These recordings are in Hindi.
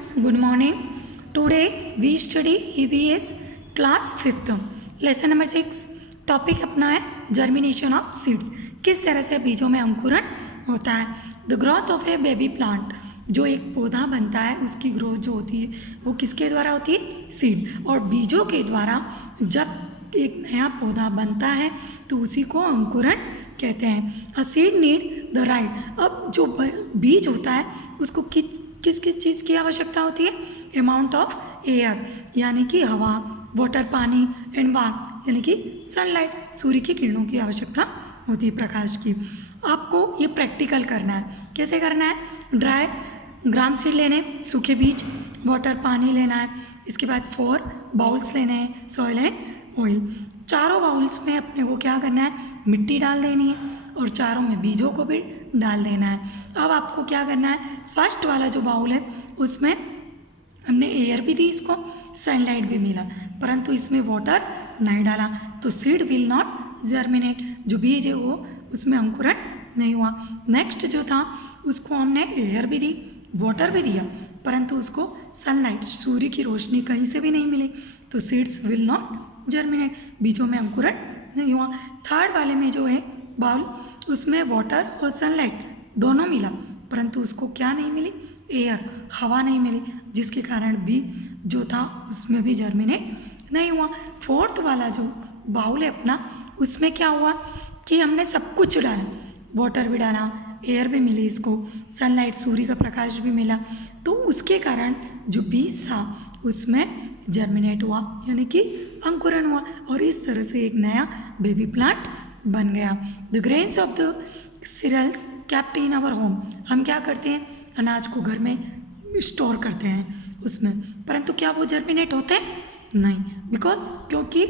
students, good morning. Today we study EVS class 5th lesson number 6. Topic अपना है जर्मिनेशन ऑफ सीड्स. किस तरह से बीजों में अंकुरण होता है. The growth of A baby plant, जो एक पौधा बनता है उसकी ग्रोथ जो होती है वो किसके द्वारा होती है, सीड. और बीजों के द्वारा जब एक नया पौधा बनता है तो उसी को अंकुरण कहते हैं. A seed need the right. अब जो बीज होता है उसको किस किस चीज़ की आवश्यकता होती है, अमाउंट ऑफ एयर यानी कि हवा, वाटर पानी, एंड वार्म यानी कि सनलाइट सूर्य की किरणों की आवश्यकता होती है, प्रकाश की. आपको ये प्रैक्टिकल करना है. कैसे करना है, ड्राई ग्राम सीड लेने, सूखे बीज, वाटर पानी लेना है. इसके बाद 4 बाउल्स लेने हैं, सॉइल एंड ऑयल. चारों बाउल्स में अपने को क्या करना है, मिट्टी डाल देनी है और चारों में बीजों को भी डाल देना है. अब आपको क्या करना है, फर्स्ट वाला जो बाउल है उसमें हमने एयर भी दी, इसको सनलाइट भी मिला, परंतु इसमें वाटर नहीं डाला तो सीड विल नॉट जर्मिनेट. जो बीज है वो उसमें अंकुरण नहीं हुआ. नेक्स्ट जो था उसको हमने एयर भी दी, वाटर भी दिया, परंतु उसको सनलाइट सूर्य की रोशनी कहीं से भी नहीं मिली तो सीड्स विल नॉट जर्मिनेट, बीजों में अंकुरण नहीं हुआ. थर्ड वाले में जो है बाउल, उसमें वाटर और सनलाइट दोनों मिला, परंतु उसको क्या नहीं मिली, एयर, हवा नहीं मिली, जिसके कारण बीज जो था उसमें भी जर्मिनेट नहीं हुआ. फोर्थ वाला जो बाउल है अपना, उसमें क्या हुआ कि हमने सब कुछ डाला, वाटर भी डाला, एयर भी मिली, इसको सनलाइट सूर्य का प्रकाश भी मिला, तो उसके कारण जो बीज था उसमें जर्मिनेट हुआ यानी कि अंकुरण हुआ और इस तरह से एक नया बेबी प्लांट बन गया. The grains of the cereals kept in our home. हम क्या करते हैं, अनाज को घर में स्टोर करते हैं उसमें, परंतु क्या वो जर्मिनेट होते हैं, नहीं, क्योंकि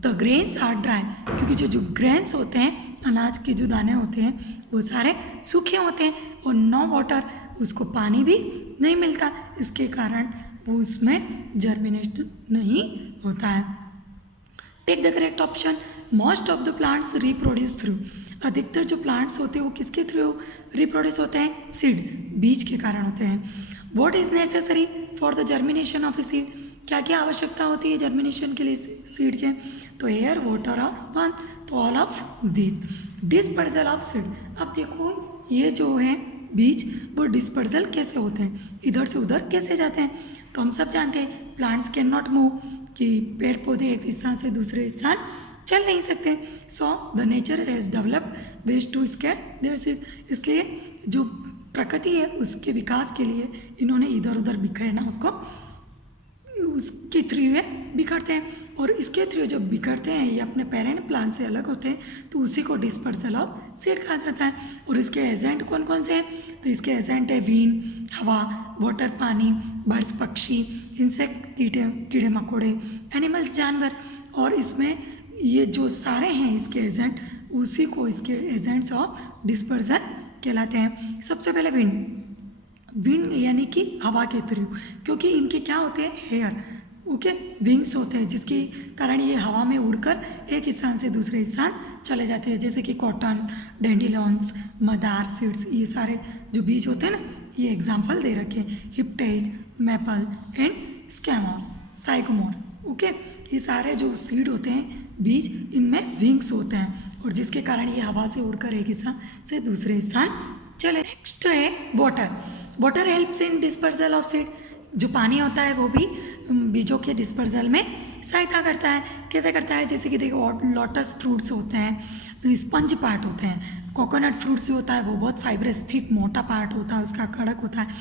द ग्रेन्स आर ड्राई. क्योंकि जो ग्रेन्स होते हैं, अनाज के जो दाने होते हैं वो सारे सूखे होते हैं और नो वाटर, उसको पानी भी नहीं मिलता, इसके कारण वो उसमें जर्मिनेशन नहीं होता है. Take the correct option. Most of the plants reproduce through. अधिकतर जो प्लांट्स होते हैं वो किसके थ्रू रिप्रोड्यूस होते हैं, सीड, बीज के कारण होते हैं. What is necessary for the germination of a seed. क्या क्या आवश्यकता होती है जर्मिनेशन के लिए सीड के, तो एयर, वाटर और वार्मथ. तो all of this. Dispersal of seed. अब देखो ये जो है बीज वो डिस्पर्सल कैसे होते हैं, इधर से उधर कैसे जाते हैं. तो हम सब जानते हैं प्लांट्स कैन नॉट मूव, कि पेड़ पौधे एक स्थान से दूसरे स्थान चल नहीं सकते. So the nature has developed ways to scatter their seed. इसलिए जो प्रकृति है उसके विकास के लिए इन्होंने इधर उधर बिखरना, उसके थ्रू ये बिखरते हैं और इसके थ्रू जब बिखरते हैं ये अपने पेरेंट प्लांट से अलग होते हैं तो उसी को डिस्पर्सल ऑफ सीड कहा जाता है. और इसके एजेंट कौन कौन से हैं, तो इसके एजेंट है विंड, हवा, वाटर पानी, बर्ड्स पक्षी, इंसेक्ट कीड़े मकोड़े, एनिमल्स जानवर. और इसमें ये जो सारे हैं इसके एजेंट, उसी को इसके एजेंट्स ऑफ डिस्पर्सन कहलाते हैं. सबसे पहले विंड यानी कि हवा के थ्रू, क्योंकि इनके क्या होते हैं, हेयर, ओके, विंग्स होते हैं, जिसके कारण ये हवा में उड़कर एक स्थान से दूसरे स्थान चले जाते हैं. जैसे कि कॉटन, डैंडिलॉन्स, मदार सीड्स, ये सारे जो बीज होते हैं ना, ये एग्जाम्पल दे रखे हैं. हिप्टेज, मैपल एंड स्कैमोर्स, साइकोमोर्स, ओके, ये सारे जो सीड होते हैं बीज, इनमें विंग्स होते हैं और जिसके कारण ये हवा से उड़कर एक स्थान से दूसरे स्थान चले. नेक्स्ट है water. Water helps in dispersal of seed. जो पानी होता है वो भी बीजों के डिस्पर्सल में सहायता करता है. कैसे करता है, जैसे कि देखो लोटस फ्रूट्स होते हैं, स्पंज पार्ट होते हैं. कोकोनट फ्रूट्स जो होता है वो बहुत फाइब्रस थिक मोटा पार्ट होता है, उसका कड़क होता है,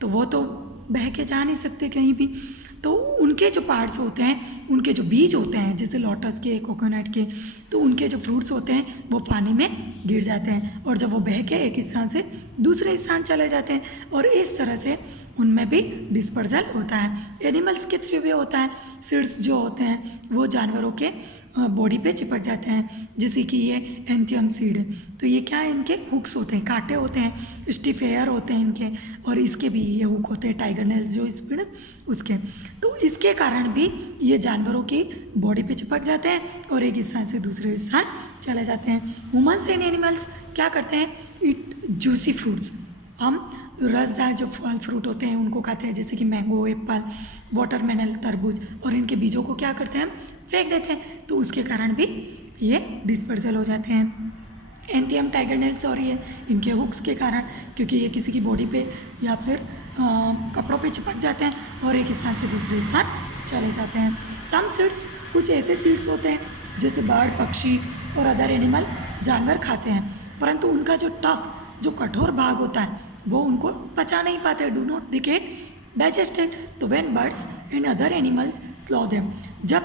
तो वो तो बह के जा नहीं सकते कहीं भी. तो उनके जो पार्ट्स होते हैं, उनके जो बीज होते हैं, जैसे लोटस के, कोकोनट के, तो उनके जो फ्रूट्स होते हैं वो पानी में गिर जाते हैं और जब वो बह के एक स्थान से दूसरे स्थान चले जाते हैं और इस तरह से उनमें भी डिस्पर्सल होता है. एनिमल्स के थ्रू भी होता है. सीड्स जो होते हैं वो जानवरों के बॉडी पे चिपक जाते हैं, जैसे कि ये एंथियम सीड है, तो ये क्या है, इनके हुक्स होते हैं, कांटे होते हैं, स्टिफ एयर होते हैं इनके, और इसके भी ये हुक होते हैं, टाइगर नेल्स जो स्पीड उसके. तो इसके कारण भी ये जानवरों की बॉडी पे चिपक जाते हैं और एक स्थान से दूसरे स्थान चले जाते हैं. ह्यूमन्स एंड एनिमल्स क्या करते हैं, इट जूसी फ्रूट्स. हम रसदार जो फल फ्रूट होते हैं उनको खाते हैं, जैसे कि मैंगो, एप्पल, वाटरमेलन, तरबूज, और इनके बीजों को क्या करते हैं हम फेंक देते हैं, तो उसके कारण भी ये डिस्पर्सल हो जाते हैं। एंथियम टाइगरनेल्स और ये इनके हुक्स के कारण, क्योंकि ये किसी की बॉडी पे या फिर कपड़ों पे चिपक जाते हैं और एक स्थान से दूसरे स्थान चले जाते हैं। सम सीड्स, कुछ ऐसे सीड्स होते हैं जैसे बर्ड, पक्षी और अदर एनिमल, जानवर खाते हैं, परंतु उनका जो टफ, जो कठोर भाग होता है वो उनको पचा नहीं पाते, do not they get digested. तो when birds and other animals slow them, जब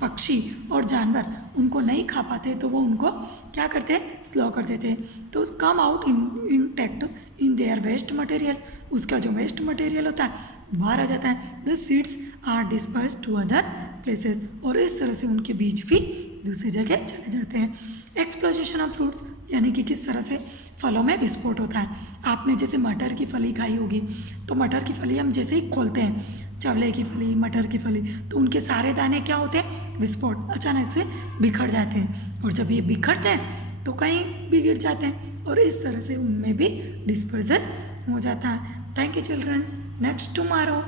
पक्षी और जानवर उनको नहीं खा पाते तो वो उनको क्या करते हैं, स्लो कर देते हैं, तो come out intact in their waste material, उसका जो वेस्ट मटेरियल होता है बाहर आ जाता है। The seeds are disperse to other places, और इस तरह से उनके बीज भी दूसरी जगह चले जाते हैं। एक्सप्लोजेशन ऑफ फ्रूट्स, यानी कि किस तरह से फलों में विस्फोट होता है। आपने जैसे मटर की फली खाई होगी, तो मटर की फली हम जैसे ही खोलते हैं, चवले की फली, मटर की फली, तो उनके सारे दाने क्या होते हैं, विस्फोट, अचानक से बिखर जाते हैं, और जब ये बिखरते हैं तो कहीं भी गिर जाते हैं, और इस तरह से उनमें भी डिस्पर्जन हो जाता है। Thank you childrens, next tomorrow.